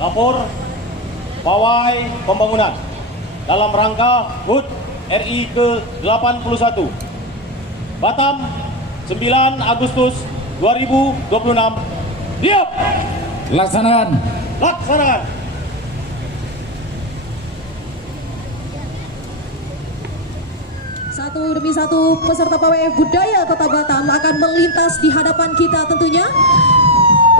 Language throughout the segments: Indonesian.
Dapur Pawai Pembangunan dalam rangka HUT RI ke-81 Batam 9 Agustus 2026. Diam! Laksanakan. Laksanakan! Satu demi satu peserta pawai budaya Kota Batam akan melintas di hadapan kita tentunya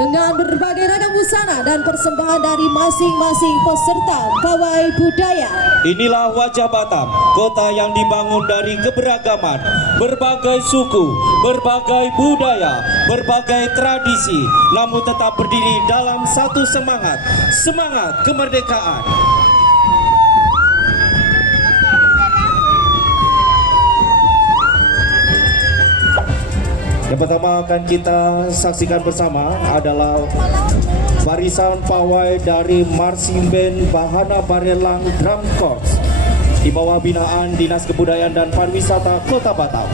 dengan berbagai ragam busana dan persembahan dari masing-masing peserta pawai budaya. Inilah wajah Batam, kota yang dibangun dari keberagaman, berbagai suku, berbagai budaya, berbagai tradisi, namun tetap berdiri dalam satu semangat, semangat kemerdekaan. Yang pertama akan kita saksikan bersama adalah barisan pawai dari Marching Band Bahana Barelang Drum Corps di bawah binaan Dinas Kebudayaan dan Pariwisata Kota Batam.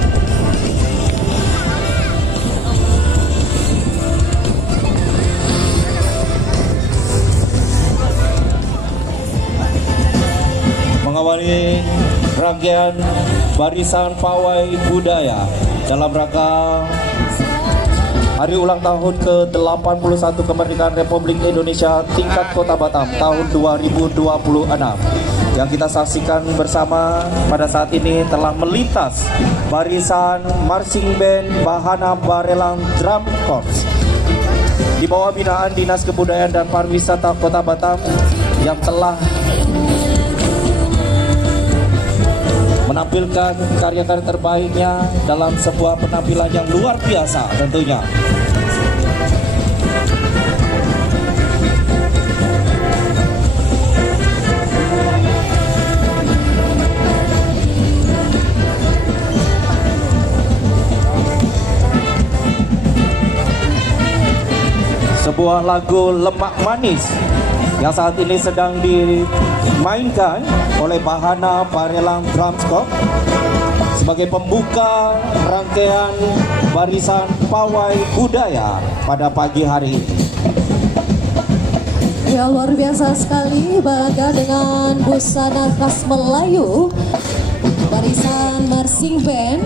Mengawali rangkaian barisan pawai budaya dalam rangka hari ulang tahun ke-81 kemerdekaan Republik Indonesia tingkat Kota Batam tahun 2026 yang kita saksikan bersama pada saat ini telah melintas barisan Marching Band Bahana Barelang Drum Corps di bawah binaan Dinas Kebudayaan dan Pariwisata Kota Batam yang telah menampilkan karya-karya terbaiknya dalam sebuah penampilan yang luar biasa tentunya. Sebuah lagu Lemak Manis yang saat ini sedang dimainkan oleh Bahana Barelang Drum Corps sebagai pembuka rangkaian barisan pawai budaya pada pagi hari ini. Ya, luar biasa sekali, bangga dengan busana khas Melayu barisan Marching Band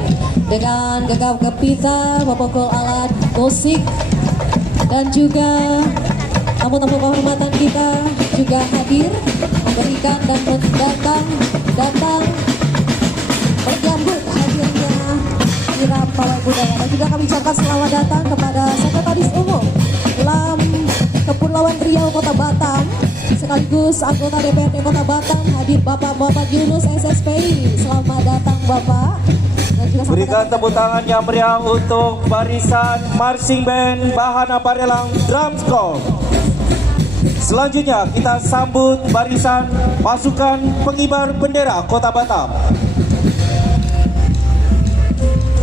dengan gegap gempita memukul alat musik, dan juga tamu-tamu kehormatan kita juga hadir memberikan dan datang menyambut hadirnya kirap pawai budaya. Dan juga kami ucapkan selamat datang kepada Sekretaris Umum Kepulauan Riau Kota Batam sekaligus anggota DPRD Kota Batam, hadir Bapak Muhammad Yunus SSPI. Selamat datang Bapak. Berikan tepuk tangan yang meriah untuk barisan Marching Band Bahana Barelang Drum Corps. Selanjutnya kita sambut barisan pasukan pengibar bendera Kota Batam.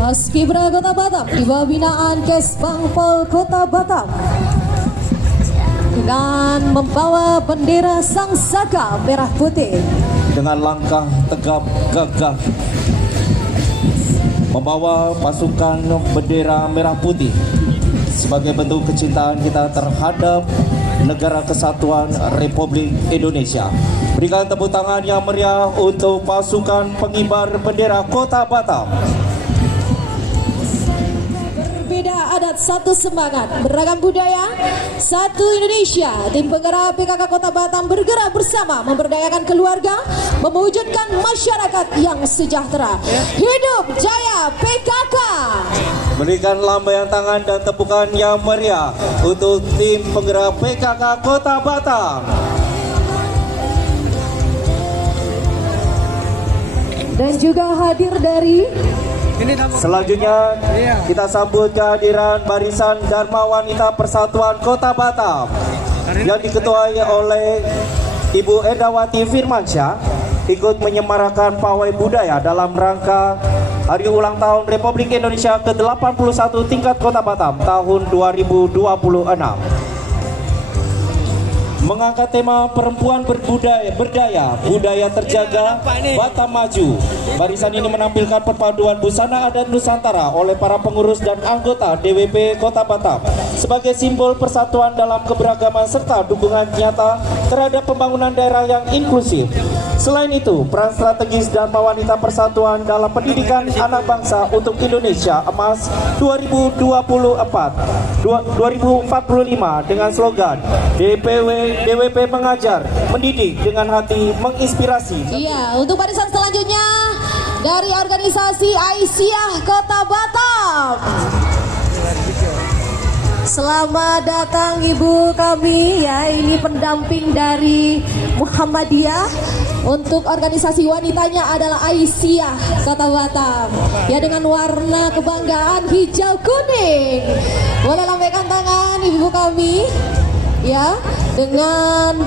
Paskibra Kota Batam di bawah binaan Kesbangpol Kota Batam dengan membawa bendera Sang Saka merah putih dengan langkah tegap gagah membawa pasukan bendera merah putih sebagai bentuk kecintaan kita terhadap Negara Kesatuan Republik Indonesia. Berikan tepuk tangan yang meriah untuk pasukan pengibar bendera Kota Batam. Berbeda adat, satu semangat, beragam budaya, satu Indonesia. Tim penggerak PKK Kota Batam bergerak bersama memberdayakan keluarga, mewujudkan masyarakat yang sejahtera. Hidup jaya PKK. Berikan lambaian tangan dan tepukan yang meriah untuk tim penggerak PKK Kota Batam. Dan juga hadir dari selanjutnya kita sambut kehadiran barisan Dharma Wanita Persatuan Kota Batam yang diketuai oleh Ibu Erdawati Firmansyah, ikut menyemarakan pawai budaya dalam rangka Hari Ulang Tahun Republik Indonesia ke-81 tingkat Kota Batam tahun 2026. mengangkat tema perempuan berdaya, budaya terjaga, Batam maju. Barisan ini menampilkan perpaduan busana adat Nusantara oleh para pengurus dan anggota DWP Kota Batam sebagai simbol persatuan dalam keberagaman serta dukungan nyata terhadap pembangunan daerah yang inklusif. Selain itu, peran strategis dan wanita persatuan dalam pendidikan anak bangsa untuk Indonesia Emas 2045 dengan slogan DWP mengajar, mendidik dengan hati, menginspirasi. Iya, untuk barisan selanjutnya dari organisasi Aisyah Kota Batam. Selamat datang ibu kami ya, ini pendamping dari Muhammadiyah. Untuk organisasi wanitanya adalah Aisyah Kota Batam ya, dengan warna kebanggaan hijau kuning. Boleh lambaikan tangan ibu kami ya, dengan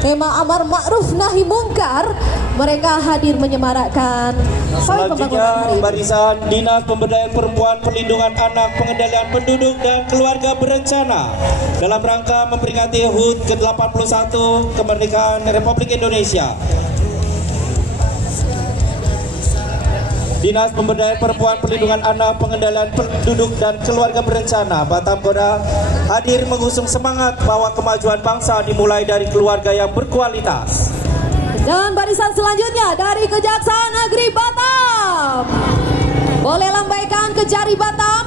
tema amar ma'ruf nahi mungkar. Mereka hadir menyemarakkan selanjutnya barisan Dinas Pemberdayaan Perempuan, Perlindungan Anak, Pengendalian Penduduk dan Keluarga Berencana dalam rangka memperingati HUT ke-81 kemerdekaan Republik Indonesia. Dinas Pemberdayaan Perempuan, Perlindungan Anak, Pengendalian Penduduk dan Keluarga Berencana Batam Kota hadir mengusung semangat bahwa kemajuan bangsa dimulai dari keluarga yang berkualitas. Dan barisan selanjutnya dari Kejaksaan Negeri Batam. Boleh lambaikan ke jari Batam.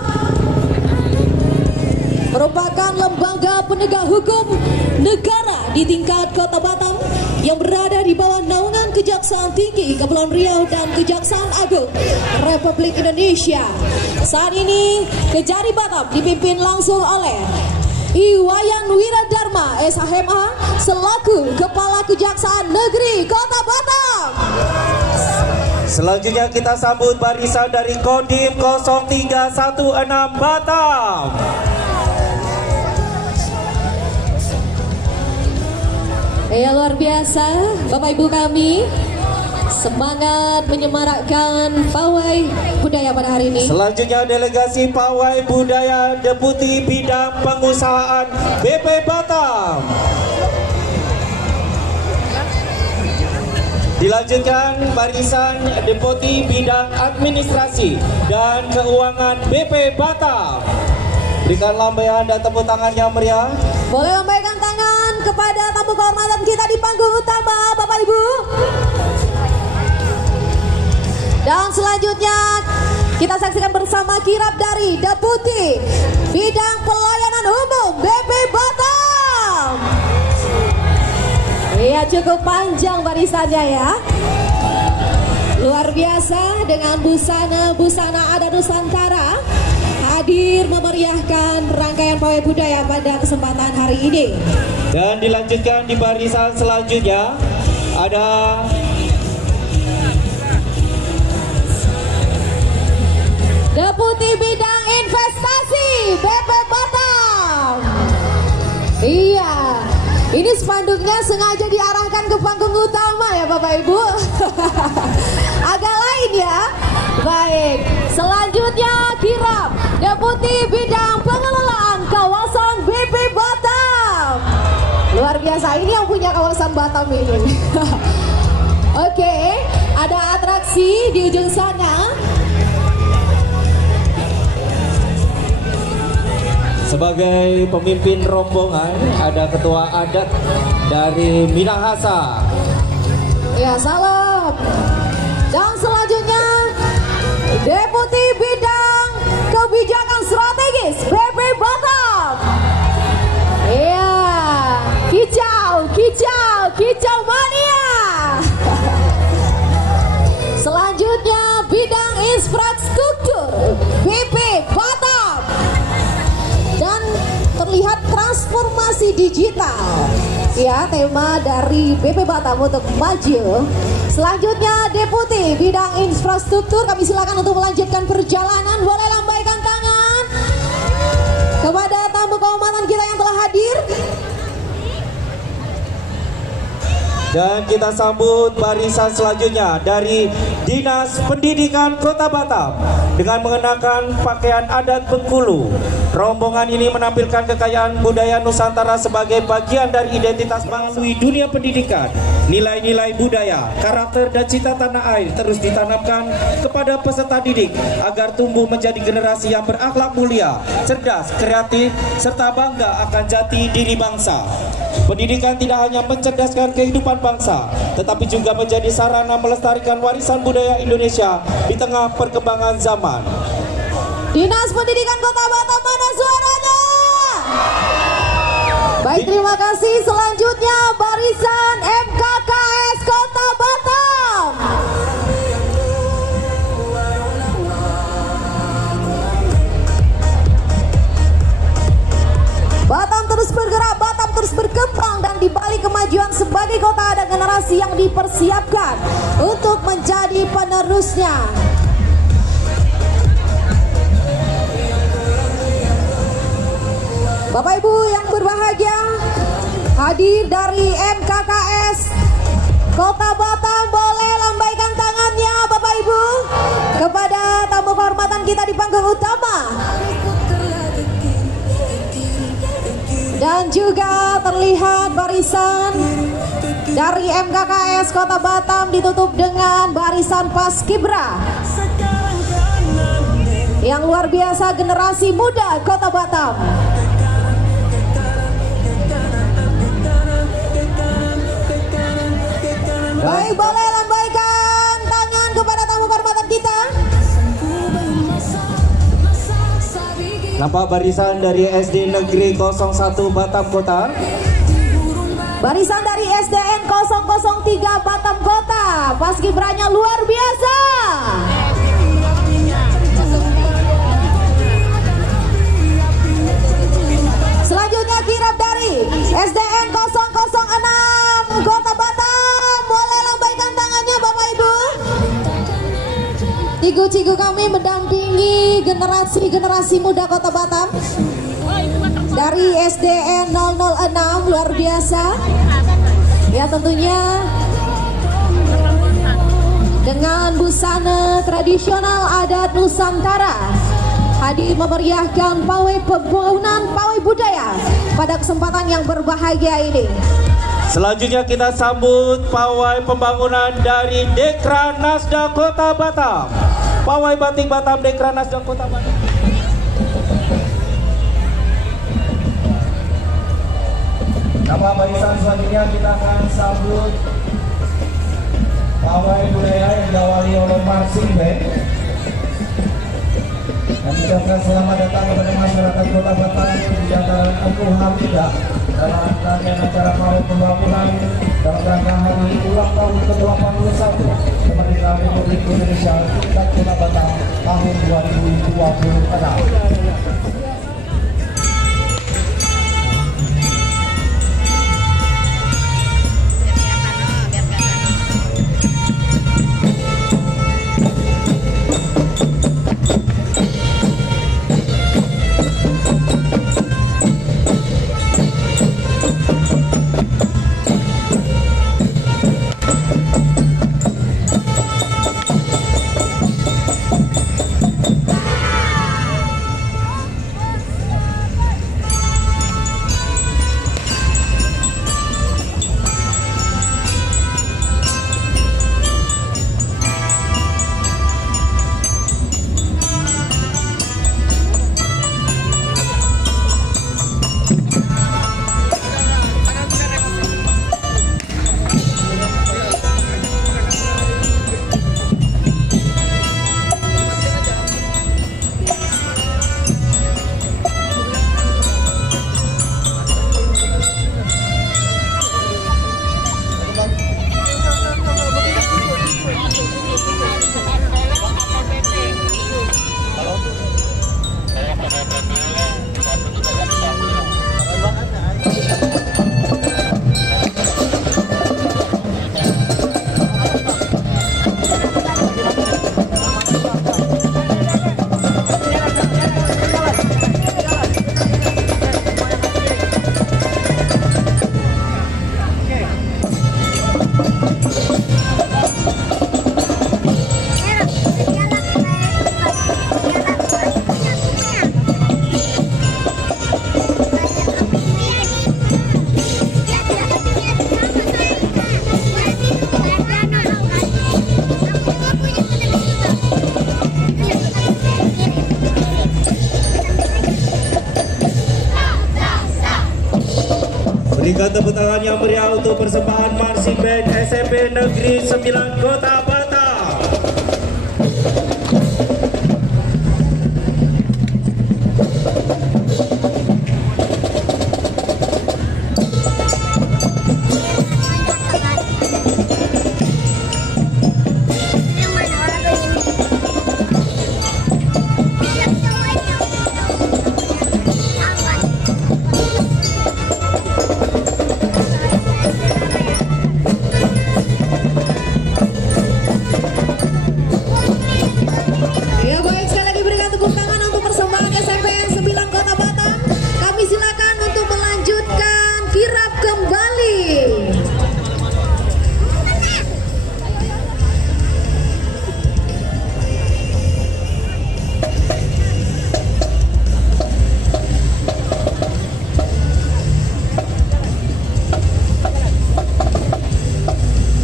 Merupakan lembaga penegak hukum negara di tingkat Kota Batam yang berada di bawah naungan Kejaksaan Tinggi Kepulauan Riau dan Kejaksaan Agung Republik Indonesia. Saat ini Kejari Batam dipimpin langsung oleh Iwayan Wiradharma SHMA selaku Kepala Kejaksaan Negeri Kota Batam. Selanjutnya kita sambut barisan dari Kodim 0316 Batam. Ya, luar biasa Bapak Ibu kami, semangat menyemarakkan pawai budaya pada hari ini. Selanjutnya delegasi pawai budaya Deputi Bidang Pengusahaan BP Batam. Dilanjutkan barisan Deputi Bidang Administrasi dan Keuangan BP Batam. Berikan lambaian dan tepuk tangan yang meriah. Boleh lambaikan tangan kepada tamu kehormatan kita di panggung utama Bapak Ibu. Dan selanjutnya kita saksikan bersama kirap dari Deputi Bidang Pelayanan Umum BP Batam. Iya, cukup panjang barisannya ya. Luar biasa dengan busana adat Nusantara hadir memeriahkan rangkaian pawai budaya pada kesempatan hari ini. Dan dilanjutkan di barisan selanjutnya ada Deputi Bidang Investasi BP Batam. Iya, ini spanduknya sengaja diarahkan ke panggung utama ya Bapak Ibu. Agak lain ya. Baik, selanjutnya kirap Deputi Bidang Pengelolaan Kawasan BP Batam. Luar biasa, ini yang punya kawasan Batam ini. Oke, ada atraksi di ujung sana. sebagai pemimpin rombongan ada ketua adat dari Minahasa. Ya, salam. Dan selanjutnya Deputi Bidang Kebijakan Strategis BP Batam. Iya, kicau mania. Selanjutnya Bidang Infrastruktur BP Batam. Dan terlihat transformasi digital. Ya, tema dari BP Batam untuk maju. Selanjutnya Deputi Bidang Infrastruktur, kami silakan untuk melanjutkan perjalanan. Boleh lambaikan tangan kepada tamu kehormatan kita yang telah hadir. Dan kita sambut barisan selanjutnya dari Dinas Pendidikan Kota Batam dengan mengenakan pakaian adat Bengkulu. Rombongan ini menampilkan kekayaan budaya Nusantara sebagai bagian dari identitas bangsa. Melalui dunia pendidikan, nilai-nilai budaya, karakter dan cita tanah air terus ditanamkan kepada peserta didik agar tumbuh menjadi generasi yang berakhlak mulia, cerdas, kreatif, serta bangga akan jati diri bangsa. Pendidikan tidak hanya mencerdaskan kehidupan bangsa, tetapi juga menjadi sarana melestarikan warisan budaya Indonesia di tengah perkembangan zaman. Dinas Pendidikan Kota Batam, mana suaranya? Baik, terima kasih. Selanjutnya barisan MKKS Kota Batam. Batam terus bergerak, Batam terus berkembang, dan di balik kemajuan sebagai kota ada generasi yang dipersiapkan untuk menjadi penerusnya. Bapak Ibu yang berbahagia, hadir dari MKKS Kota Batam, boleh lambaikan tangannya Bapak Ibu kepada tamu kehormatan kita di panggung utama. Dan juga terlihat barisan dari MKKS Kota Batam ditutup dengan barisan Paskibra yang luar biasa, generasi muda Kota Batam. Baik, boleh lambaikan tangan kepada tamu kehormatan kita. Nampak barisan dari SD Negeri 01 Batam Kota. Barisan dari SDN 003 Batam Kota. Paskibranya luar biasa. Selanjutnya kirap dari SDN 006 Kota Batam. Boleh lambaikan tangannya Bapak Ibu. Cigu-cigu kami mendampingi generasi muda Kota Batam dari SDN 006, luar biasa. Ya, tentunya dengan busana tradisional adat Nusantara hadir memeriahkan pawai pembangunan pawai budaya pada kesempatan yang berbahagia ini. Selanjutnya kita sambut pawai pembangunan dari Dekranasda Kota Batam. Pawai Batik Batam Dekranasda Kota Batam. Nama barisan selanjutnya kita akan sambut pawai budaya yang diawali oleh marching band. Kami ucapkan selamat datang kepada masyarakat Kota Batam di acara Engkuh Hamidah dalam rangkaian acara pawai pembangunan dalam rangka hari ulang tahun ke-81 kemerdekaan Republik Indonesia tingkat Kota Batam tahun 2026. Berikan tepuk tangan yang meriah untuk persembahan marching band SMP Negeri 9 Kota Batam. Ya baik, sekali lagi berikan tepuk tangan untuk persembahan SMPN 9 Kota Batam. Kami silakan untuk melanjutkan kirap kembali.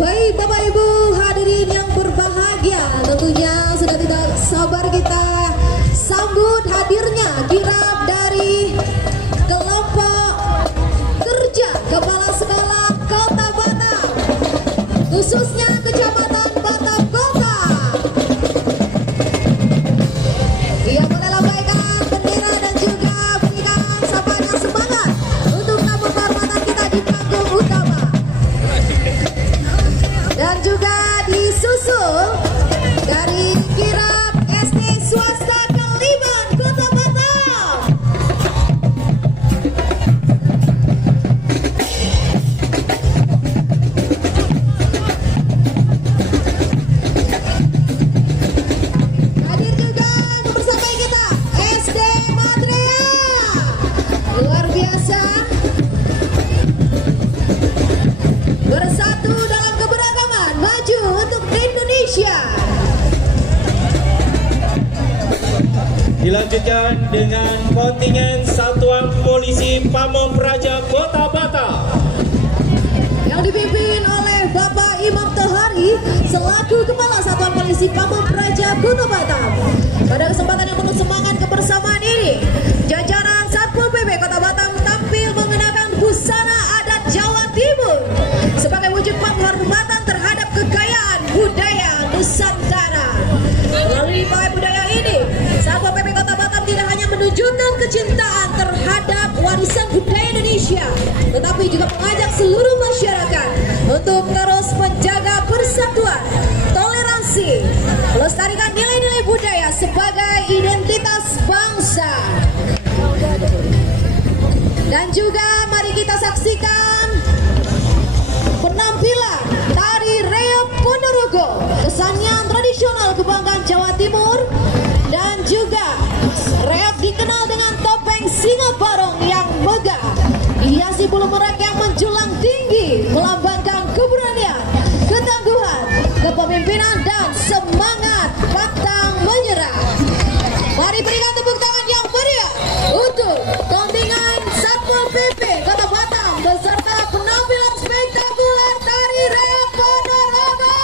Baik Bapak Ibu hadirin yang berbahagia, tentunya sudah tidak sabar kita sambut hadirnya kirap dari kelompok kerja Kepala Sekolah Kota Batam, khususnya Kecamatan Batam Kota. Ia boleh lambaikan bendera dan juga berikan sapaan yang semangat untuk tamu kehormatan kita di panggung utama. Dan juga disusul dari kirap SD Swasta Kaliman Kota Batam. Hadir juga bersama kita SD Madrea. Luar biasa. Bersatu dalam keberagaman, maju untuk Indonesia. Dilanjutkan dengan kontingen Satuan Polisi Pamong Praja Kota Batam. Yang dipimpin oleh Bapak Imam Tohari selaku Kepala Satuan Polisi Pamong Praja Kota Batam. Pada kesempatan yang penuh semangat kebersamaan ini, jajaran Satpol PP Kota Batam tampil mengenakan busana adat Jawa Timur sebagai wujud penghormatan terhadap kekayaan budaya Nusantara. Melalui pawai budaya ini, Satpol PP Kota Batam tidak hanya menunjukkan kecintaan terhadap warisan budaya Indonesia, tetapi juga mengajak seluruh masyarakat untuk terus menjaga persatuan, toleransi, melestarikan nilai-nilai budaya sebagai identitas bangsa. Dan juga mari kita saksikan penampilan tari reog Ponorogo, kesenian tradisional kebanggaan Jawa Timur, dan juga reog dikenal dengan topeng singa barong yang megah, dihiasi bulu merak yang menjulang tinggi, melambangkan keberanian, ketangguhan, kepemimpinan, dan semangat pantang menyerah. Mari berikan tepuk tangan yang meriah untuk kontingen Satpol PP Kota Batam beserta penampilan spektakuler tari reog Ponorogo.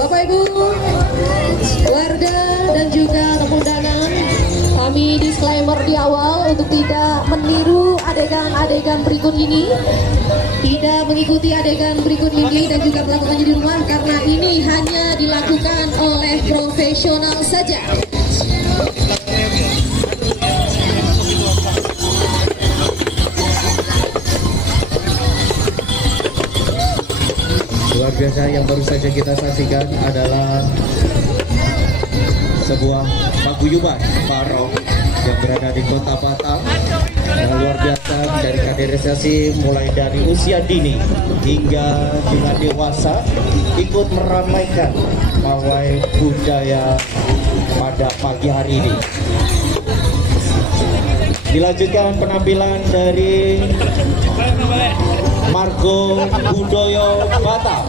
Bapak Ibu, warga dan juga tamu undangan, kami disclaimer di awal untuk tidak meniru adegan-adegan berikut ini, tidak mengikuti adegan berikut ini dan juga melakukannya di rumah karena ini hanya dilakukan oleh profesional saja. Luar biasa, yang baru saja kita saksikan adalah sebuah paguyuban barong yang berada di Kota Batam. Yang luar biasa, dari kaderisasi mulai dari usia dini hingga dengan dewasa ikut meramaikan pawai budaya pada pagi hari ini. Dilanjutkan penampilan dari Margo Budoyo Batam.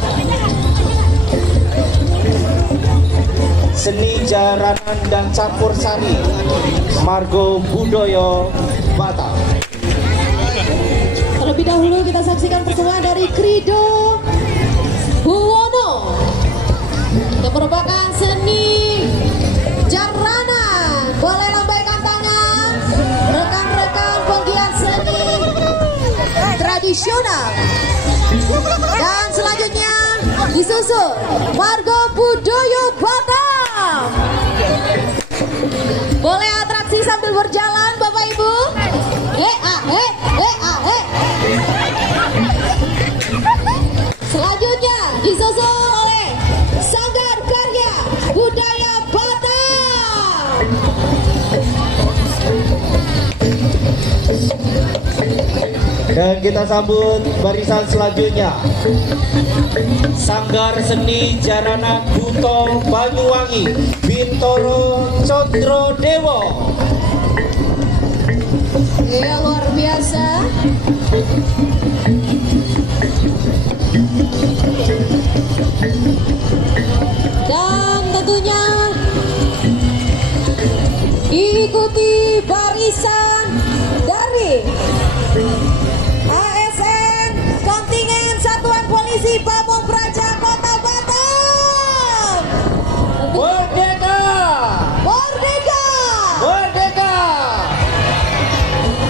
Seni Jaranan dan Campur Sari Margo Budoyo Batam. Terlebih dahulu kita saksikan persembahan dari Krido Buwono yang merupakan seni jaranan. Boleh lambaikan tangan rekan-rekan penggiat seni tradisional. Dan selanjutnya disusul Margo Budoyo Batam. Boleh atraksi sambil berjalan Bapak Ibu. Selanjutnya disusul oleh Sanggar Karya Budaya Batam. Dan kita sambut barisan selanjutnya, Sanggar Seni Jaranan Buto Banyuwangi Bintoro Condro Dewo. Ya, luar biasa. Dan tentunya diikuti barisan dari ASN Kontingen Satuan Polisi Pamung Praja Kota Batam. Merdeka! Merdeka! Merdeka!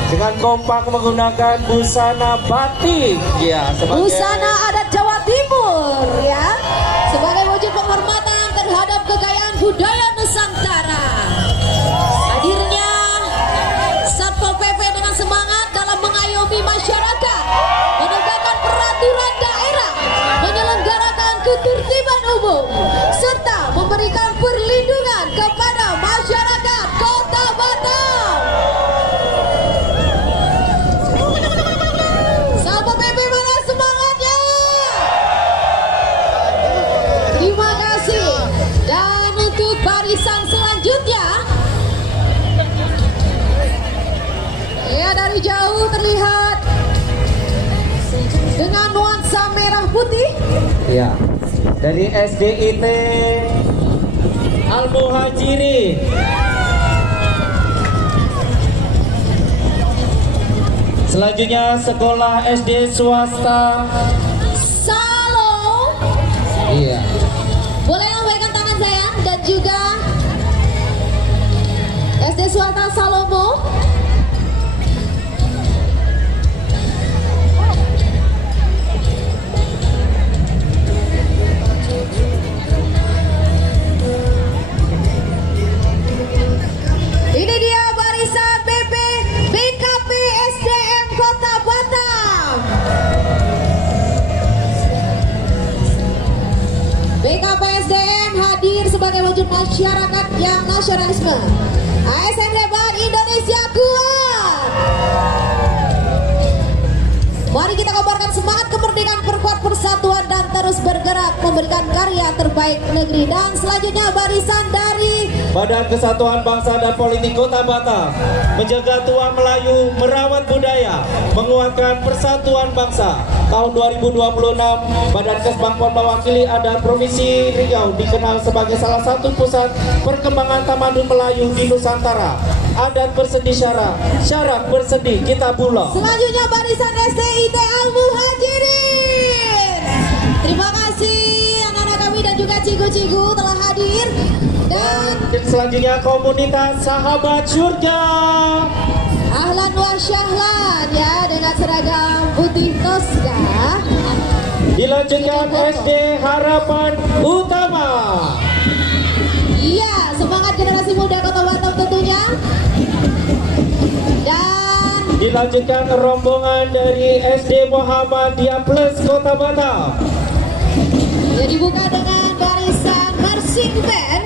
Dengan kompak menggunakan busana batik, ya, sebagai Busana adat Jawa Timur, ya, sebagai wujud penghormatan terhadap kekayaan budaya Nusantara. Hadirnya Satpol PP dengan semangat dalam mengayomi masyarakat, menegakkan peraturan daerah, menyelenggarakan ketertiban umum, serta memberikan perlindungan kepada masyarakat Kota Batam. Satpol PP mana semangatnya? Terima kasih. Dan untuk barisan selanjutnya, ya, dari jauh terlihat dengan nuansa merah putih. ya, dari SDIT Al Muhajirin. Selanjutnya sekolah SD swasta. Salo, Iya. boleh lambaikan tangan sayang, dan juga SD Swasta Salomo. Ini dia barisan BKP SDM Kota Batam. BKP SDM hadir sebagai wujud masyarakat yang nasionalisme. ASN hebat, Indonesia kuat. Mari kita kobarkan semangat kemerdekaan, perkuat persatuan, dan terus bergerak memberikan karya terbaik negeri. Dan selanjutnya barisan dari Badan Kesatuan Bangsa dan Politik Kota Batam menjaga tua Melayu, merawat budaya, menguatkan persatuan bangsa. Tahun 2026, Badan Kesbangpol mewakili adat Provinsi Riau dikenal sebagai salah satu pusat perkembangan tamadun Melayu di Nusantara. Adat bersendi syarat bersendi kita bulog. selanjutnya barisan SDIT Al Muhajirin. Terima kasih anak-anak kami dan juga cigu-cigu telah hadir. Dan Selanjutnya komunitas Sahabat Surga. ahlan wa syahlan, ya, dengan seragam putih toska. Dilanjutkan SD Harapan Utama. Iya, semangat generasi muda Kota Batam tentunya. Dan Dilanjutkan rombongan dari SD Muhammadiyah Plus Kota Batam. ya, dibuka dengan barisan marching band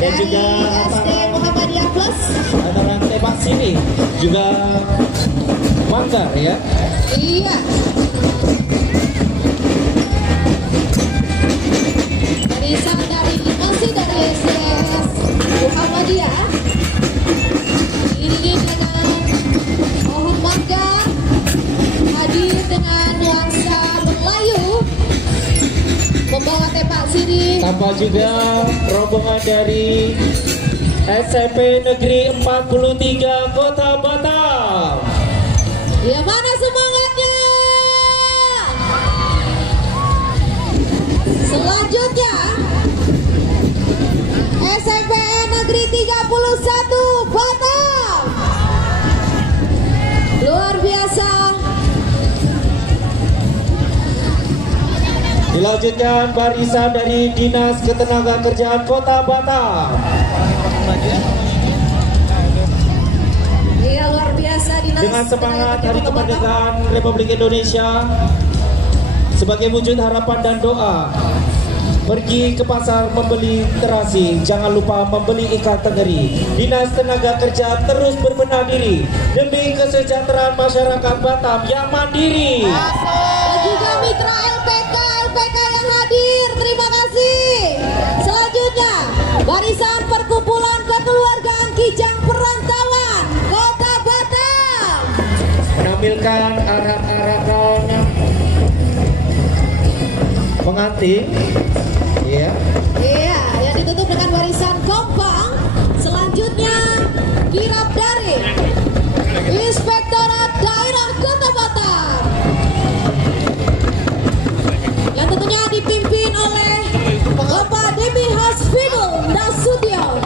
Dan dari juga SD Muhammadiyah Plus. antara tembak sini juga manggar, ya. Iya. Barisan masih dari SDS Muhammadiyah. Ini dengan pohon mangga, hadir dengan nuansa Melayu, membawa tepak sirih Sapa juga rombongan dari SMP Negeri 43 Kota Batam. Ya, mana semangatnya? Selanjutnya SMP Negeri 31 Batam. Luar biasa. Dilanjutkan barisan dari Dinas Ketenagakerjaan Kota Batam. Iya, luar biasa Dinas Dengan semangat Hari Kota Batam. Kemerdekaan Republik Indonesia, sebagai wujud harapan dan doa, pergi ke pasar membeli terasi, jangan lupa membeli ikan tenggiri. Dinas Tenaga Kerja terus berbenah diri demi kesejahteraan masyarakat Batam yang mandiri. Dan juga mitra LPK yang hadir, terima kasih. Selanjutnya barisan perkumpulan kekeluargaan Kijang Perantauan Kota Batam. Menampilkan arak-arakan pengantin, ya. Iya, yang ditutup dengan barisan kompang. Selanjutnya kirap dari Inspektorat Daerah Kota Batam, yang tentunya dipimpin oleh Bapak Demi Hasbinul Nasution.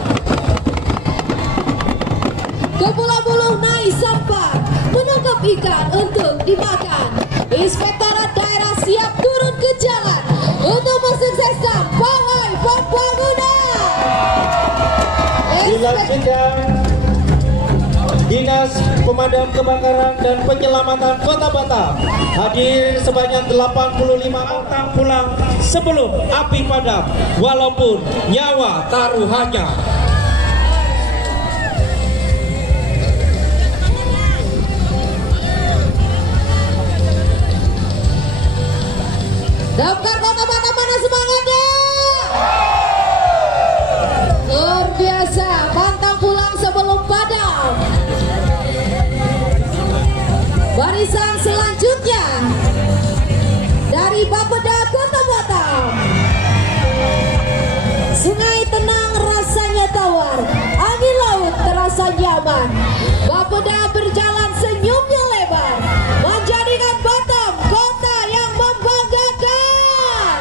Kepulauan Buluh naik sampah menangkap ikan untuk dimakan. Inspektorat Daerah siap turun ke jalan untuk mensukseskan pawai pembangunan. Dilanjutkan Dinas Pemadam Kebakaran dan Penyelamatan Kota Batam hadir sebanyak 85 orang pulang sebelum api padam, walaupun nyawa taruhannya. Damkar Kota Batam, mana semangatnya? Luar biasa, pantang pulang sebelum padam. Barisan selanjutnya dari Bapeda Kota Batam. Sungai tenang rasanya tawar, angin laut terasa nyaman. Bapeda berjalan senyumnya lebar, menjadikan Batam kota yang membanggakan.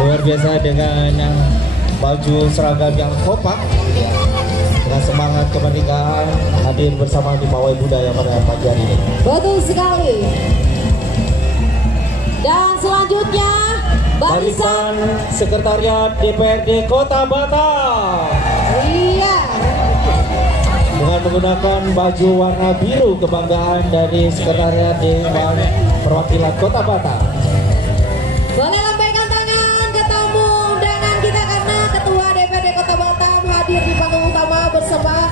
Luar biasa dengan baju seragam yang kompak, dengan semangat kemerdekaan hadir bersama di pawai budaya pada pagi hari ini. Betul sekali. Dan selanjutnya barisan. Barisan Sekretariat DPRD Kota Batam Iya. dengan menggunakan baju warna biru kebanggaan dari Sekretariat Dewan Perwakilan Kota Batam. Boleh lambaikan tangan ke tamu undangan kita karena Ketua DPRD Kota Batam hadir di panggung utama bersama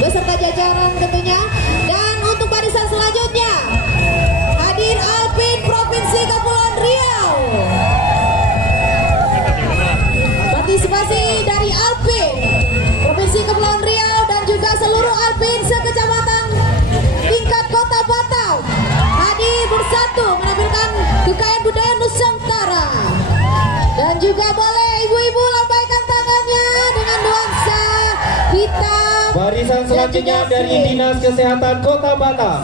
beserta jajaran tentunya. Dan untuk barisan selanjutnya hadir Alpin Provinsi Kepulauan Riau. Partisipasi dari Alpin Provinsi Kepulauan Riau dan juga seluruh Alpin sekecamatan tingkat Kota Batam hadir bersatu menampilkan kekayaan budaya Nusantara. Dan juga boleh ibu-ibu lambaikan tangannya dengan nuansa hitam. Barisan selanjutnya dan juga dari sih. Dinas Kesehatan Kota Batam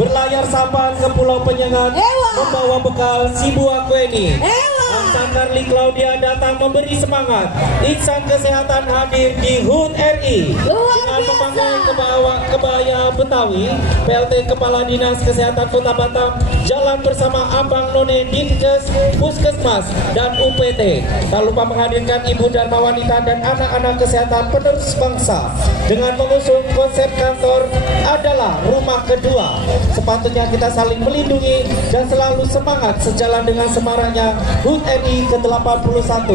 berlayar sampan ke Pulau Penyengat Ewa. membawa bekal si buah kue ini. Ewa. Insan Karli Claudia datang memberi semangat. Insan Kesehatan hadir di HUT RI Luar dengan biasa. memakai kebaya Betawi. PLT Kepala Dinas Kesehatan Kota Batam jalan bersama Abang None Dinkes, Puskesmas dan UPT. Tak lupa menghadirkan ibu dharma wanita dan anak-anak kesehatan penerus bangsa dengan mengusung konsep kantor adalah rumah kedua. Sepatutnya kita saling melindungi dan selalu semangat sejalan dengan semaraknya HUT RI ke-81.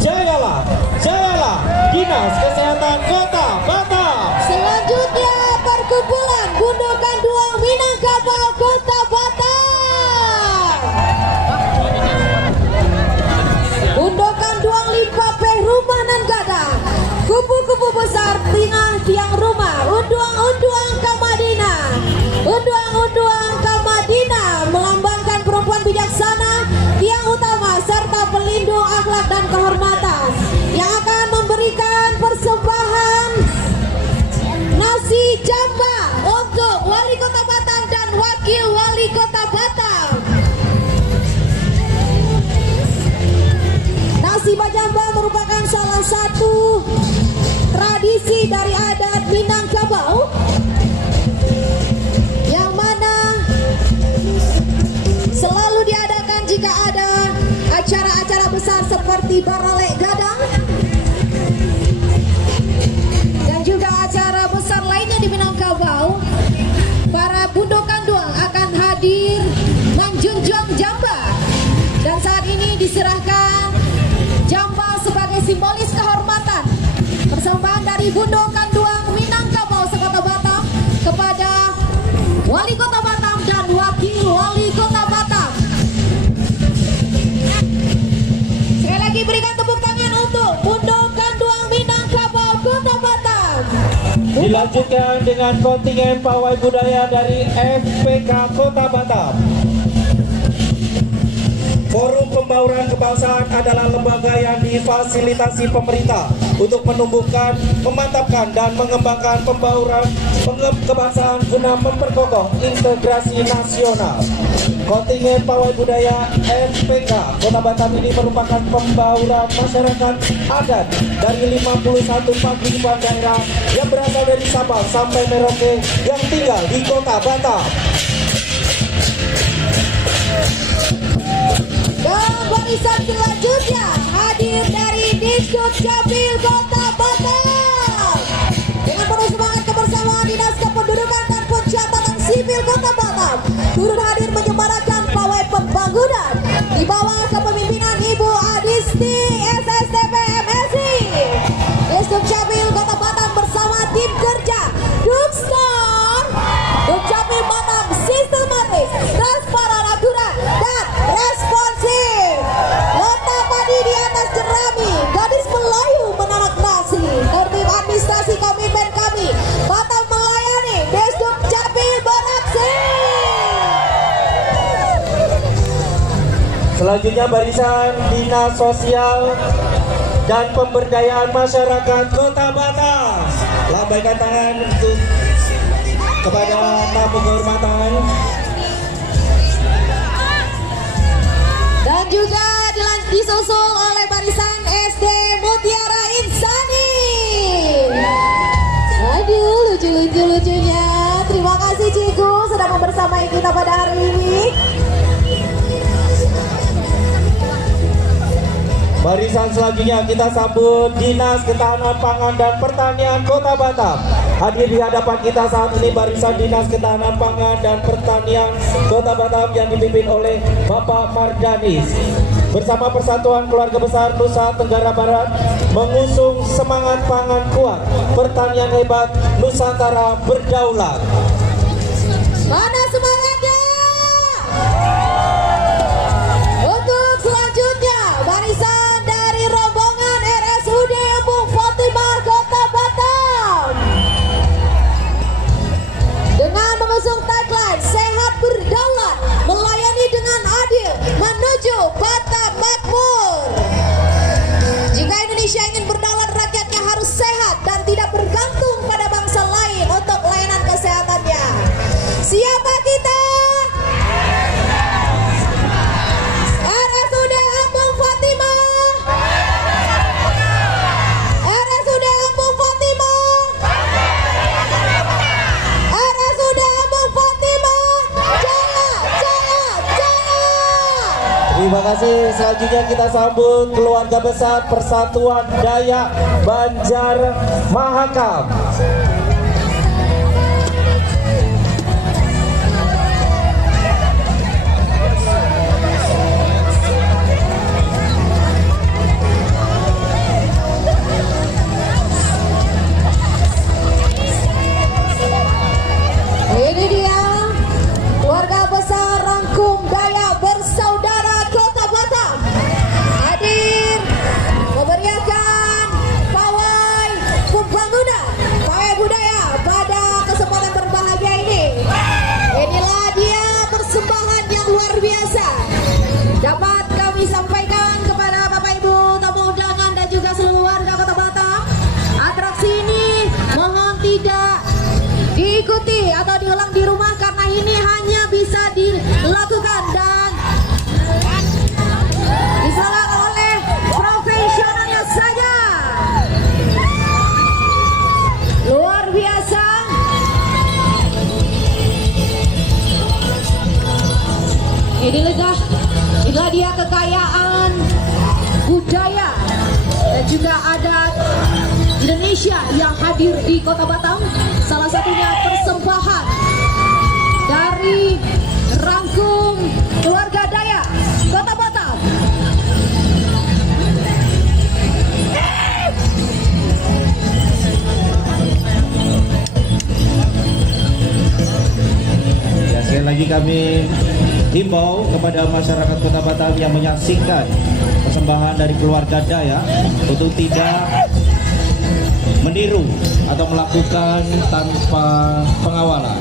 Jayalah, jayalah Dinas Kesehatan Kota Batam. Selanjutnya perkumpulan Gundukan Duang Minangkabau Kota Batam. Gundukan Duang Limpapeh Rumah Nan Gadang. Kupu-kupu besar tiang rumah. Unduang-unduang Kamadina. Unduang-unduang Kamadina melambangkan perempuan bijaksana, tiang utama serta pelindung dari Bundokan Duang Minangkabau sekota Batam kepada Wali Kota Batam dan Wakil Wali Kota Batam. Sekali lagi berikan tepuk tangan untuk Bundokan Duang Minangkabau Kota Batam. Dilanjutkan dengan kontingen pawai budaya dari FPK Kota Batam. Forum Pembauran Kebangsaan adalah lembaga yang difasilitasi pemerintah untuk menumbuhkan, memantapkan, dan mengembangkan pembauran kebangsaan guna memperkokoh integrasi nasional. Kontingen pawai budaya FPK Kota Batam ini merupakan pembauran masyarakat adat dari 51 paguyuban daerah yang berasal dari Sabang sampai Merauke yang tinggal di Kota Batam. Dan barisan selanjutnya hadir dari Diskut Capil Kota Batam dengan penuh semangat kebersamaan Dinas Kependudukan dan Pencatatan Sipil Kota Batam turut hadir menyemarakan pawai pembangunan di bawah kepemimpinan Ibu Adisti SSTP MSI. Diskut Capil Kota Batam bersama tim kerja Dukstar Dukcapil Batam sistematis, transparan, akurat, dan responsif. Letak padi di atas jerami, gadis Melayu menanak nasi. Tertib administrasi komitmen kami, Batam melayani, Desduk Capil beraksi. Selanjutnya barisan Dinas Sosial dan Pemberdayaan Masyarakat Kota Batam. Lambaikan tangan untuk kepada tamu kehormatan. Dan juga disusul oleh barisan SD Mutiara Insani. Aduh, lucu-lucunya. Terima kasih Ciku sudah membersamai kita pada hari ini. Barisan selanjutnya kita sambut Dinas Ketahanan Pangan dan Pertanian Kota Batam. Hadir di hadapan kita saat ini barisan Dinas Ketahanan Pangan dan Pertanian Kota Batam yang dipimpin oleh Bapak Mardanis. Bersama Persatuan Keluarga Besar Nusa Tenggara Barat mengusung semangat pangan kuat, pertanian hebat, Nusantara berdaulat. Mana semangatnya? Untuk selanjutnya barisan dari rombongan RSUD Embung Fatimah Kota Batam dengan mengusung tagline sehat berdaulat, melayani dengan adil, menuju Batam makmur. Jika Indonesia ingin berdaulat, rakyatnya harus sehat dan tidak bergantung pada bangsa lain untuk layanan kesehatannya. Siapa kita? RSUD Embung Fatimah. RSUD Embung Fatimah. RSUD Embung Fatimah. Jaya, jaya, jaya. Terima kasih. Selanjutnya kita sambut keluarga besar Persatuan Dayak Banjar Mahakam. Ini dia keluarga besar Rangkum Dayak Bersaudara Kota Batam hadir memberiakan pawai pembangunan, pawai budaya pada kesempatan berbahagia ini. Inilah dia persembahan yang luar biasa dapat kami sampaikan kepada Bapak Ibu tamu undangan dan juga seluruh warga Kota Batam. Atraksi ini mohon tidak diikuti atau diulang di rumah karena ini hanya bisa dilakukan dan diselenggarakan oleh profesionalnya saja. Luar biasa. Inilah dia kekayaan budaya dan juga adat Indonesia yang hadir di Kota Batam. Salah satunya persembahan dari Rangkum Keluarga Dayak Kota Batam. ini kami himbau kepada masyarakat Kota Batam yang menyaksikan persembahan dari keluarga Dayak untuk tidak meniru atau melakukan tanpa pengawalan.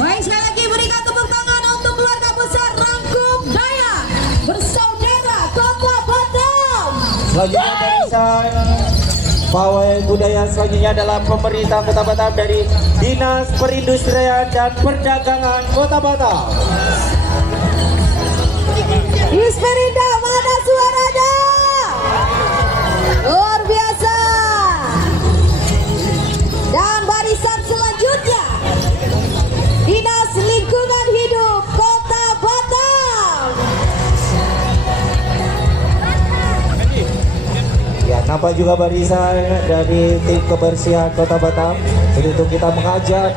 Baik, sekali lagi berikan tepuk tangan untuk keluarga besar Rangkum Dayak bersaudara Kota Batam. Selanjutnya barisan pawai budaya selanjutnya adalah pemerintah Kota Batam dari Dinas Perindustrian dan Perdagangan Kota Batam. Disperinda, mana suaranya? Luar biasa. Dan barisan selanjutnya Dinas Lingkungan Hidup Kota Batam. Ya, nampak juga barisan dari tim kebersihan Kota Batam. Untuk kita mengajak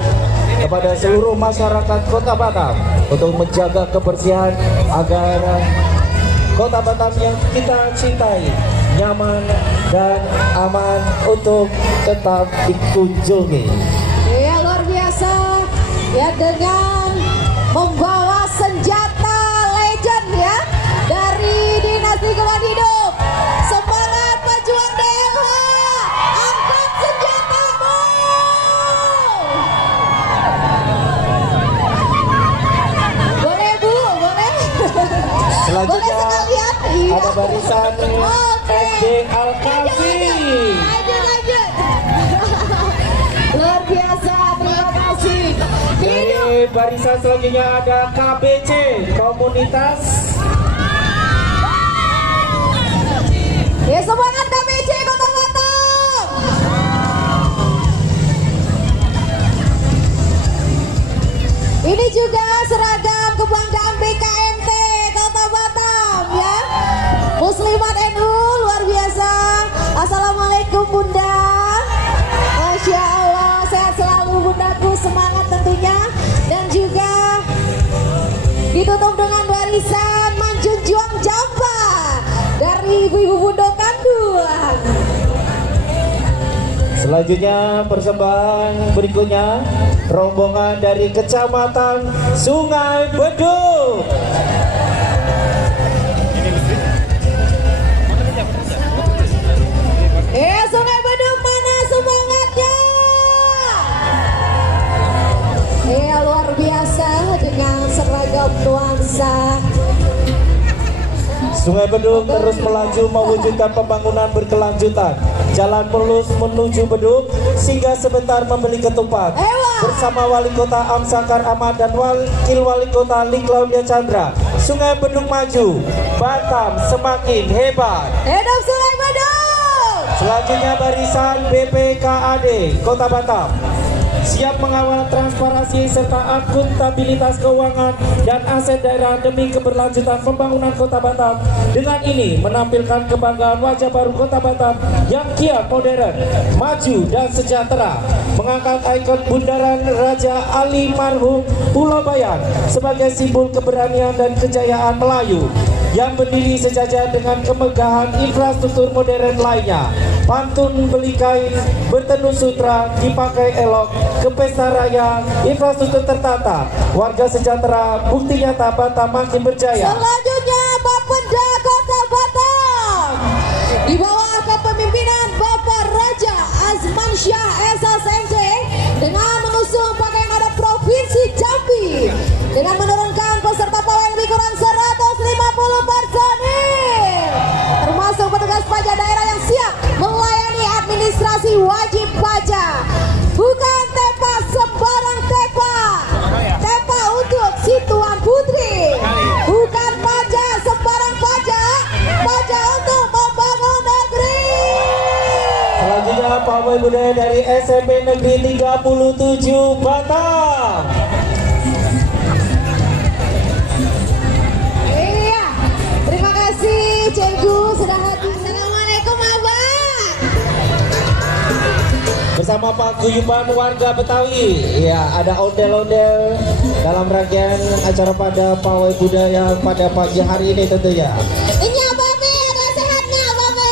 kepada seluruh masyarakat Kota Batam untuk menjaga kebersihan agar Kota Batam yang kita cintai nyaman dan aman untuk tetap dikunjungi. Ya, luar biasa. Ya, dengan membawa senjata legend ya dari Dinas Lingkungan Hidup. Semangat pejuang DLH, angkat senjatamu. Boleh Bu, boleh. Boleh Selanjutnya sekalian. Iya. ada barisan Oke. SD Al-Kafi. Lanjut. Luar biasa, terima kasih. Hidup. Dari barisan selanjutnya ada KBC Komunitas. Ya, semangat KBC Kota Batam. Ini juga seragam kebanggaan BKMT Kota Batam ya. Muslimat NU luar biasa. Assalamualaikum Bunda. Masya Allah, sehat selalu Bundaku, semangat tentunya. Dan juga ditutup dengan barisan Manjunjuang Jampa dari ibu-ibu Bundo Kanduan. Selanjutnya persembahan berikutnya rombongan dari Kecamatan Sungai Beduk. Sungai Beduk, mana semangatnya? Luar biasa dengan seragam nuansa. Sungai Beduk terus melaju mewujudkan pembangunan berkelanjutan. Jalan mulus menuju Beduk sehingga sebentar membeli ketupat. Bersama Wali Kota Amsakar Ahmad dan Wakil Wali Kota Lik Claudia Chandra, Sungai Beduk maju, Batam semakin hebat. Hidup Sungai Beduk. Selanjutnya barisan BPKAD Kota Batam siap mengawal transparansi serta akuntabilitas keuangan dan aset daerah demi keberlanjutan pembangunan Kota Batam. Dengan ini menampilkan kebanggaan wajah baru Kota Batam yang kian modern, maju dan sejahtera. Mengangkat ikon Bundaran Raja Ali Marhum Pulau Bayan sebagai simbol keberanian dan kejayaan Melayu yang berdiri sejajar dengan kemegahan infrastruktur modern lainnya. Pantun beli kain, bertenun sutra, dipakai elok, ke pesta raya, infrastruktur tertata, warga sejahtera, bukti nyata Batam makin berjaya. Selanjutnya Bapenda Kota Batam di bawah kepemimpinan Bapak Raja Azman Syah SSMC dengan mengusung pakaian adat Provinsi Jambi dengan menurunkan peserta pawai lebih kurang 150 personil termasuk petugas pajak daerah yang siap melayani administrasi wajib pajak. Bukan tepa sembarang tepa, tepa untuk si Tuan Putri. Bukan pajak sembarang pajak, pajak untuk membangun negeri. Selanjutnya pawai budaya dari SMP Negeri 37 Batam. Iya, terima kasih Cenggu sudah hadir. Assalamualaikum Abang. Bersama Paguyuban warga Betawi. Ya, ada ondel-ondel dalam rangkaian acara pada pawai budaya pada pagi hari ini tentunya. Ini Babe, ada sehatnya Babe.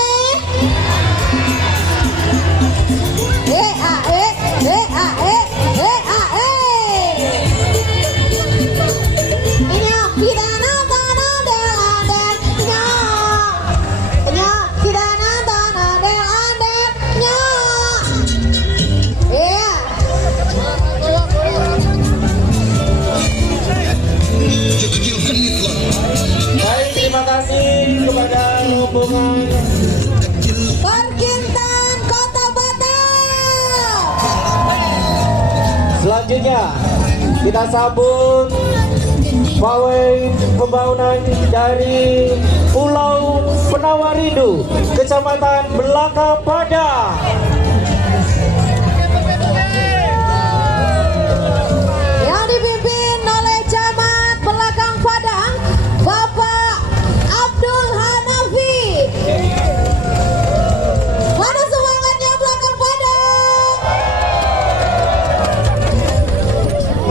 Selanjutnya kita sambut pawai pembangunan dari Pulau Penawaridu, Kecamatan Belaka Padang. Yang dipimpin oleh Camat Belakang Padang, Bapak Abdul Hanafi. Mana semangatnya Belakang Padang?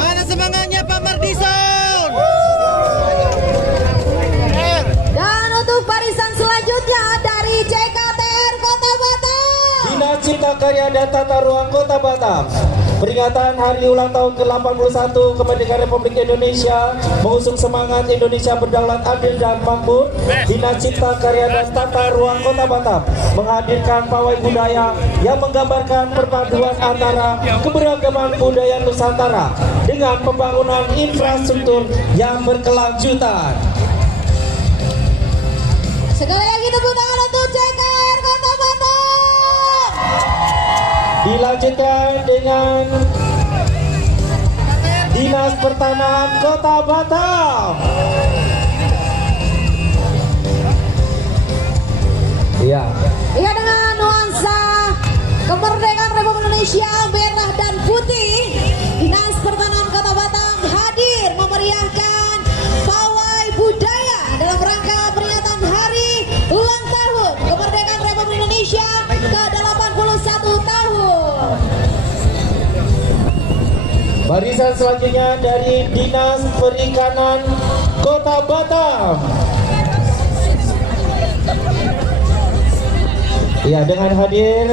Mana semangatnya Pak Mardison? Dan untuk barisan selanjutnya dari JKTR Kota Batam. Dinas Cipta Karya dan Tata Ruang Kota Batam, peringatan hari ulang tahun ke-81 kemerdekaan Republik Indonesia, mengusung semangat Indonesia berdaulat, adil dan makmur. Dinas Cipta Karya dan Tata Ruang Kota Batam menghadirkan pawai budaya yang menggambarkan perpaduan antara keberagaman budaya Nusantara dengan pembangunan infrastruktur yang berkelanjutan. Sekali lagi tepuk tangan untuk JKR Kota Batam. Dilanjutkan dengan Dinas Pertanahan Kota Batam. Iya. Iya, dengan nuansa kemerdekaan Republik Indonesia merah dan putih, Dinas Pertanahan Kota Batam hadir memeriahkan pawai budaya dalam rangka peringatan hari ulang tahun kemerdekaan Republik Indonesia ke-81 tahun. Barisan selanjutnya dari Dinas Perikanan Kota Batam. Ya, dengan hadir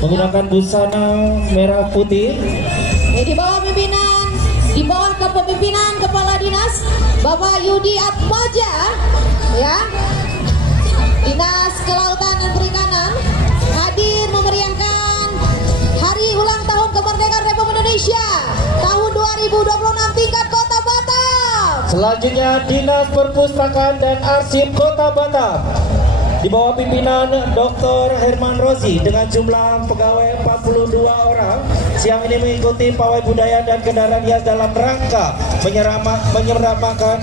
menggunakan busana merah putih. Di bawah kepemimpinan Kepala Dinas Bapak Yudi Atmaja, ya, Dinas Kelautan dan Perikanan hadir memeriahkan hari ulang tahun kemerdekaan Republik Indonesia tahun 2026 tingkat Kota Batam. Selanjutnya Dinas Perpustakaan dan Arsip Kota Batam di bawah pimpinan Dr. Herman Rozi dengan jumlah pegawai 42 orang. Siang ini mengikuti pawai budaya dan kendaraan hias dalam rangka menyeramakan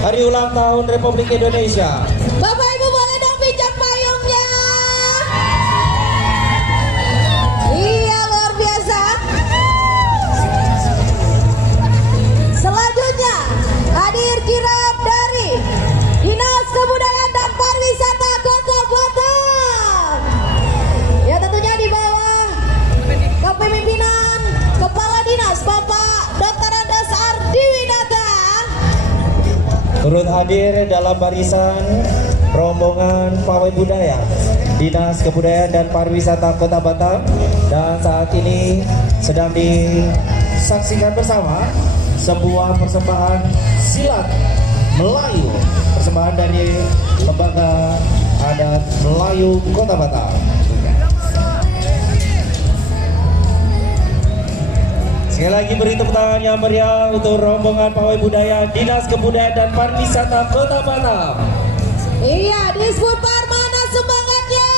hari ulang tahun Republik Indonesia. Bapak Ibu boleh dong pinjam payungnya. Iya, luar biasa. Selanjutnya hadir kirap dari Dinas Kebudayaan dan Pariwisata Kota Batam. Ya, tentunya di bawah kepemimpinan Kepala Dinas Bapak Dr. Andes Ardiwinata. Turut hadir dalam barisan rombongan pawai budaya Dinas Kebudayaan dan Pariwisata Kota Batam, dan saat ini sedang disaksikan bersama sebuah persembahan silat Melayu, persembahan dari Lembaga Adat Melayu Kota Batam. Sekali lagi beri tepuk tangan yang meriah untuk rombongan pawai budaya Dinas Kebudayaan dan Pariwisata Kota Batam. Iya, disebut mana semangatnya.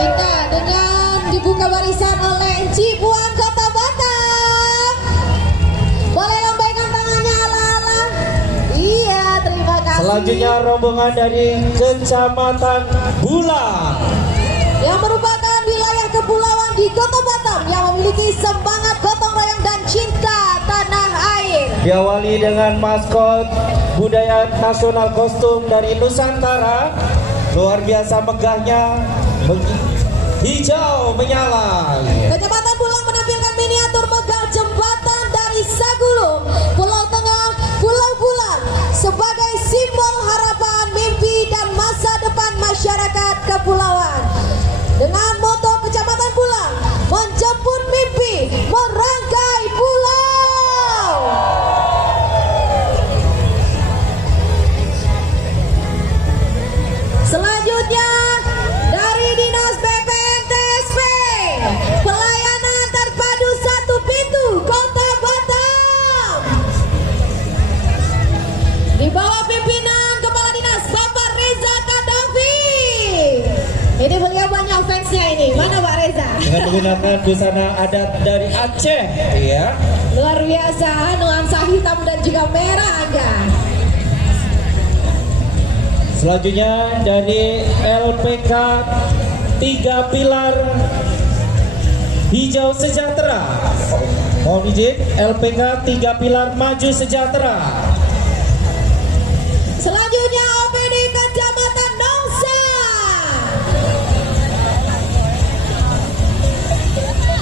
Kita dengan dibuka barisan oleh Cipuan Kota Batam. Boleh lambaikan tangannya ala-ala. Iya, terima kasih. Selanjutnya rombongan dari Kecamatan Bulang yang merupakan wilayah kepulauan di Kota Batam yang memiliki semangat gotong royong dan cinta tanah air. diawali dengan maskot budaya nasional kostum dari Nusantara. Luar biasa megahnya, hijau menyala. Kecamatan Bulang menampilkan miniatur megah jembatan dari Sagulung, Pulau Tengah, Pulau Bulang sebagai simbol harapan, mimpi dan masa depan masyarakat kepulauan. Dengan moto Kecamatan Bulang, menjemput mimpi, merangkai pulau. Selanjutnya dari Dinas BPNTSP, pelayanan terpadu satu pintu Kota Batam. Di bawah pimpinan Kepala Dinas Bapak Reza Kadafi. Ini beliau banyak fansnya ini. Mana Pak Reza? Dengan dengan menggunakan busana adat dari Aceh, ya. Luar biasa, nuansa hitam dan juga merah Angga. Selanjutnya dari LPK 3 Pilar Hijau Sejahtera. Mohon izin, LPK 3 Pilar Maju Sejahtera. Selanjutnya OPD Kecamatan Nongsa.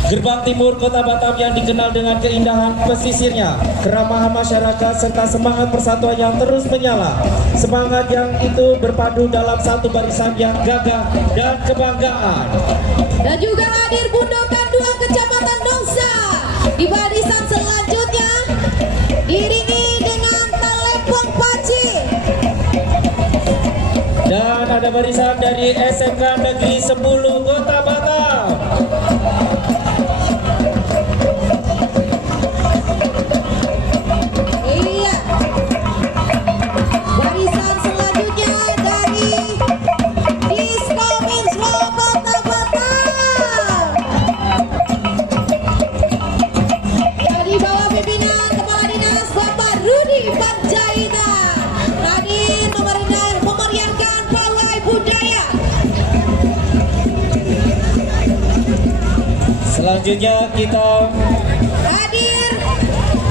Gerbang Timur Kota Batam yang dikenal dengan keindahan pesisirnya, keramahan masyarakat serta semangat persatuan yang terus menyala. Semangat yang itu berpadu dalam satu barisan yang gagah dan kebanggaan. Dan juga hadir Bundokan 2 Kecamatan Nongsa. Di barisan selanjutnya diiringi dengan Talepong Paci. Dan ada barisan dari SMK Negeri 10 Kota Batam. Iya. Barisan selanjutnya dari Diskominfo Kota Batam. Dari bawah pimpinan Kepala Dinas Bapak Rudi Panjaitan. Hadir memeriahkan pawai budaya. Selanjutnya kita Hadir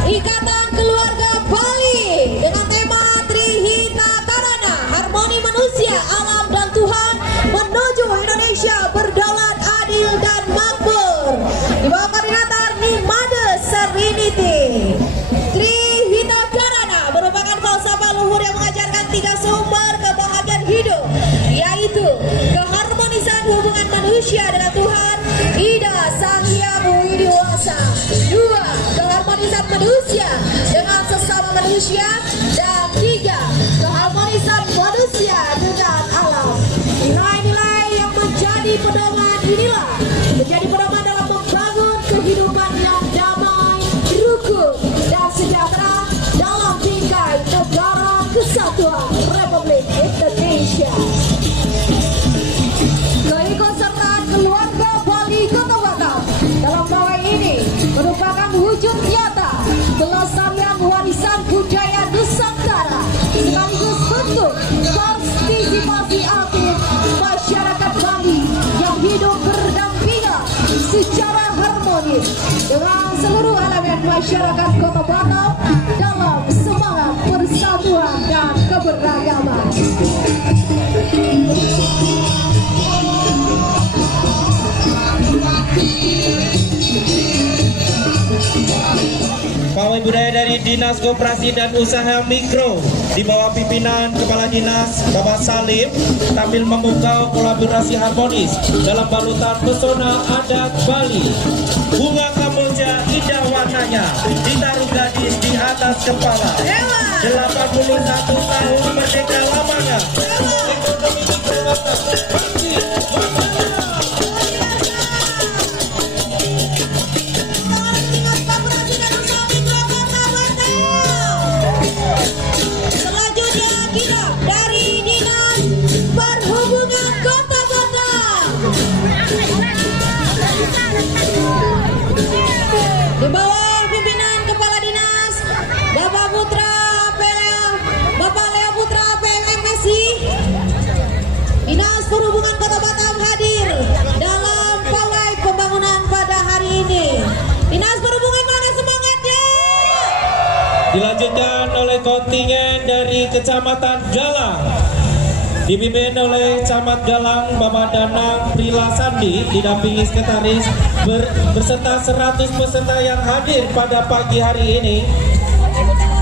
Ikatan Keluarga Bali dengan tema Trihita Karana, harmoni manusia, alam dan Tuhan menuju Indonesia berdaulat, adil dan makmur. Di bawah koordinator Nimade Serenity. Trihita Karana merupakan falsafah luhur yang mengajarkan 3 sumber kebahagiaan hidup, yaitu keharmonisan hubungan manusia dengan Tuhan, Ida Sang Hyang Widi Wasa. 2. Keharmonisan manusia dengan sesama manusia. Dan 3. Keharmonisan manusia dengan alam. Nilai-nilai yang menjadi pedoman inilah menjadi pedoman dalam membangun kehidupan yang damai, rukun, dan sejahtera dalam bingkai Negara Kesatuan Republik Indonesia. Keikutsertaan keluarga Bali Kota Batam dalam pawai ini merupakan wujud nyata pelestarian warisan budaya Nusantara sekaligus bentuk partisipasi aktif masyarakat Bali yang hidup berdampingan secara harmonis dengan seluruh elemen masyarakat Kota Batam dalam semangat persatuan dan keberagaman. Pawai budaya dari Dinas Koperasi dan Usaha Mikro di bawah pimpinan Kepala Dinas Bapak Salim tampil membuka kolaborasi harmonis dalam balutan pesona adat Bali. Bunga Kamboja indah warnanya, ditaruh gadis di atas kepala. 81 tahun merdeka lamanya. Ekonomi mikro Batam. Selanjutnya kita dari Dinas Perhubungan Kota Batam. Di bawah pimpinan Kepala Dinas Bapak Leo Putra PMMSI. Dinas Perhubungan Kota Batam hadir dalam pawai pembangunan pada hari ini. Dinas Perhubungan, mana semangatnya? Dilanjutkan oleh kontingen dari Kecamatan Galang, dipimpin oleh Camat Galang Bapak Danang Prila Sandi, didampingi sekretaris berserta 100 peserta yang hadir pada pagi hari ini.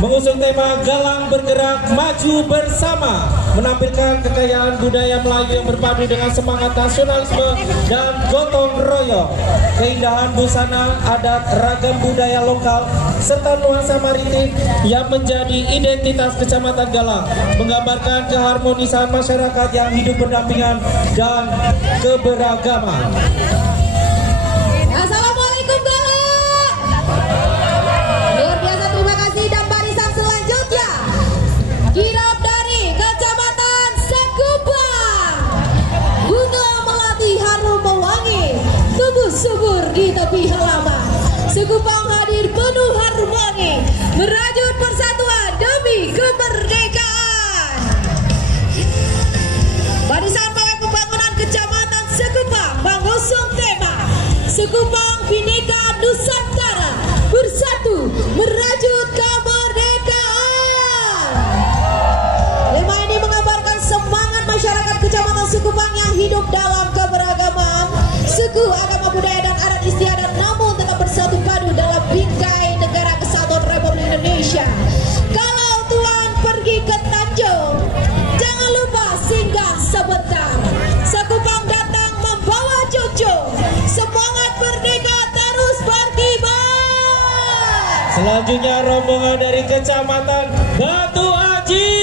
Mengusung tema Galang Bergerak Maju Bersama, menampilkan kekayaan budaya Melayu yang berpadu dengan semangat nasionalisme dan gotong royong, keindahan busana adat, ragam budaya lokal, serta nuansa maritim yang menjadi identitas Kecamatan Galang, menggambarkan keharmonisan masyarakat yang hidup berdampingan dan keberagaman. Assalamualaikum Galang. Luar biasa, terima kasih. Dan barisan selanjutnya kirap dari Kecamatan Sakupang. Bunga melati harum mewangi, tubuh subur pergi tepi halaman. Suku Pang hadir penuh harmoni, merajut persatuan demi kemerdekaan. Barisan Pawai Pembangunan Kecamatan Sekupang mengusung tema Sekupang Bhinneka Nusantara, bersatu merajut kemerdekaan. Tema ini menggambarkan semangat masyarakat Kecamatan Sekupang yang hidup dalam keberagaman suku, agama, budaya, dan adat istiadat, namun tetap bersatu padu dalam bingkai Negara Kesatuan Republik Indonesia. Kalau Tuan pergi ke Tanjung, jangan lupa singgah sebentar. Sekupang datang membawa cucu, semangat merdeka terus berkibar. Selanjutnya rombongan dari Kecamatan Batu Aji.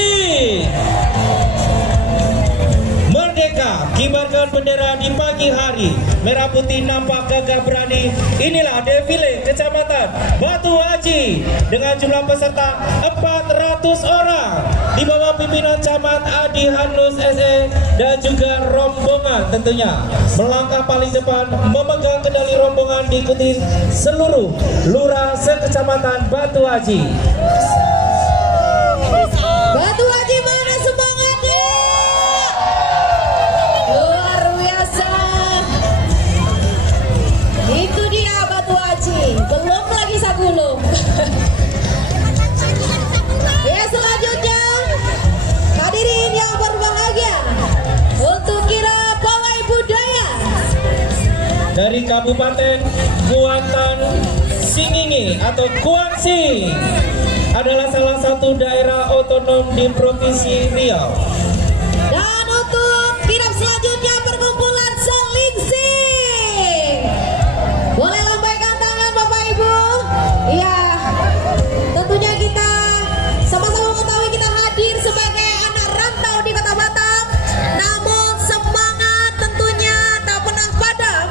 Merdeka, kibarkan bendera di pagi hari. Merah putih nampak gagah berani. Inilah defile Kecamatan Batu Aji dengan jumlah peserta 400 orang di bawah pimpinan Camat Adi Hanus SE dan juga rombongan tentunya melangkah paling depan memegang kendali rombongan diikuti seluruh lurah sekecamatan Batu Aji. Batu Aji mana semangatnya? Luar biasa. Itu dia Batu Aji, belum lagi Sagulung. Ya, selanjutnya hadirin yang berbahagia, untuk kirap pawai budaya Dari Kabupaten Kuantan Singingi atau Kuangsing adalah salah satu daerah otonom di Provinsi Riau. dan untuk kirap selanjutnya perkumpulan Selingsing. Boleh lambaikan tangan Bapak Ibu? Iya, tentunya kita sama-sama mengetahui kita hadir sebagai anak rantau di Kota Batam, namun semangat tentunya tak pernah padam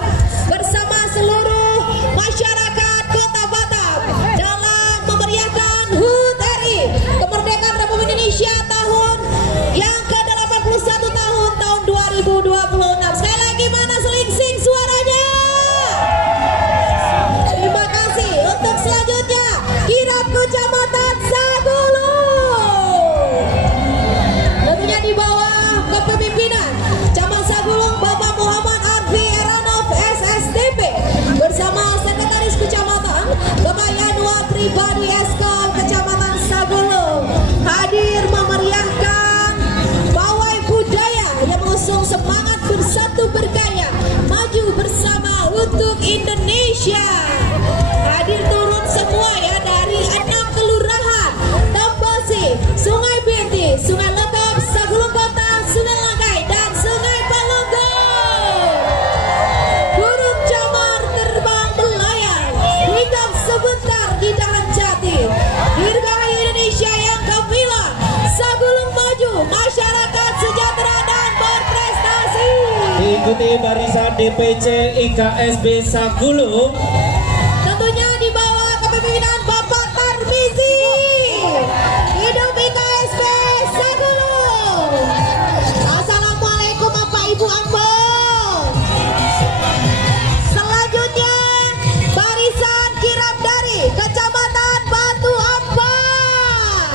bersama seluruh masyarakat Kota Batam dalam memeriahkan HUT RI kemerdekaan Republik Indonesia tahun yang ke-81 tahun 2026. Sekali lagi mana Selingsing suaranya? Terima kasih. Untuk selanjutnya kirap Kecamatan Sagulung, tentunya di bawah kepemimpinan Camat Sagulung Bapak Muhammad Arfi Eranov SSDP bersama Sekretaris Kecamatan Bapak Yanuar Pribadi SK Kecamatan Sagulung hadir memeriahkan pawai budaya yang mengusung semangat bersatu berkarya maju bersama untuk Indonesia. Hadir turun semua ya dari 6 kelurahan Tambasi, Sungai Binti, Sungai Lekap, Sagulung Kota, Sungai Langkai, dan Sungai Palunggung. Burung camar terbang belayar, hinggap sebentar di dahan jati. Dirgahayu Indonesia yang gemilang, Sagulung maju, masyarakat sejahtera dan berprestasi. Diikuti barisan DPC IKSB Sagulung. Tentunya di bawah kepemimpinan Bapak Tarmizi. Hidup IKSB Sagulung. Assalamualaikum Bapak Ibu Ambon. Selanjutnya barisan kirap dari Kecamatan Batu Ampar.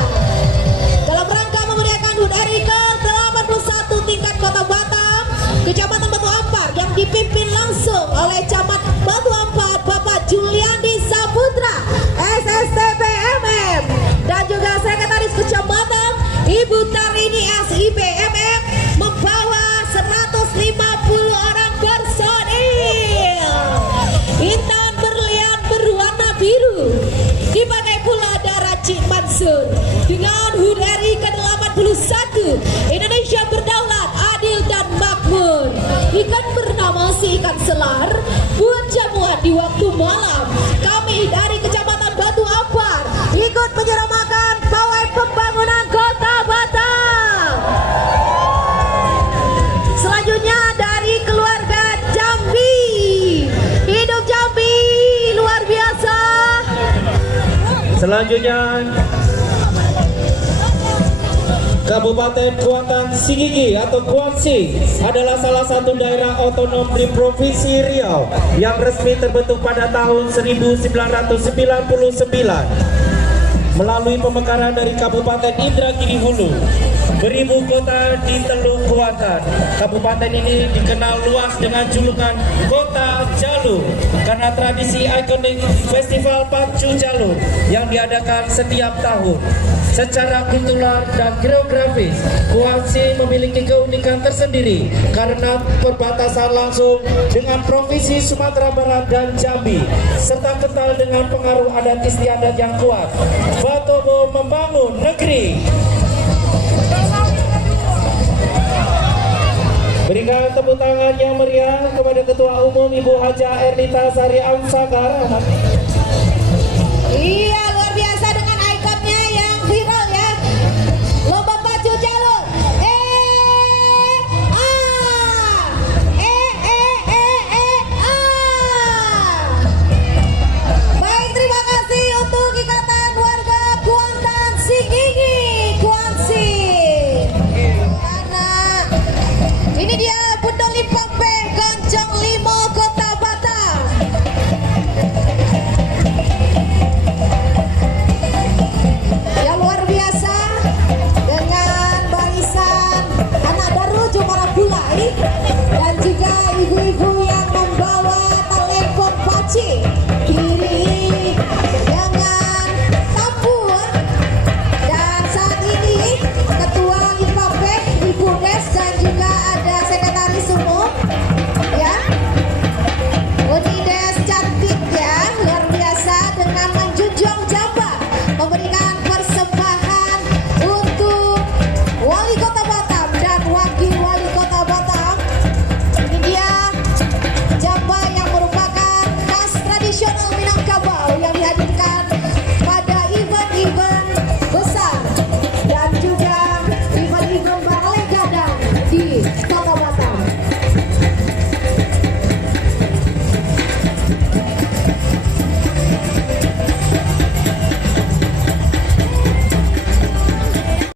Dalam rangka memeriahkan HUT RI ke-81 tingkat Kota Batam, Kecamatan Batu Ampar yang dipimpin langsung oleh Camat Batu Ampar Bapak Juliandi Saputra SSTP MM dan juga Sekretaris Kecamatan Ibu Tarini SIP MM membawa 150 orang personil. Intan berlian berwarna biru dipakai pula darah Cik Mansur dengan HUT RI ke-81 Indonesia berdaulat, adil dan makmur. Ikan bernama si ikan selar buat jamuan di waktu malam. Kami dari Kecamatan Batu Ampar ikut menyeramakan pawai pembangunan Kota Batam. Selanjutnya dari keluarga Jambi. Hidup Jambi luar biasa. Selanjutnya Kabupaten Kuantan Sigigi atau Kuansi adalah salah satu daerah otonom di Provinsi Riau yang resmi terbentuk pada tahun 1999 melalui pemekaran dari Kabupaten Indragiri Hulu beribu kota di Teluk Kuantan. Kabupaten ini dikenal luas dengan julukan Kota Jalur karena tradisi ikonik Festival Pacu Jalur yang diadakan setiap tahun. Secara kultural dan geografis, Kuansi memiliki keunikan tersendiri karena perbatasan langsung dengan Provinsi Sumatera Barat dan Jambi, serta kental dengan pengaruh adat istiadat yang kuat. Batobo membangun negeri. Berikan tepuk tangan yang meriah kepada Ketua Umum Ibu Haja Ernita Sari Amsagar. Iya.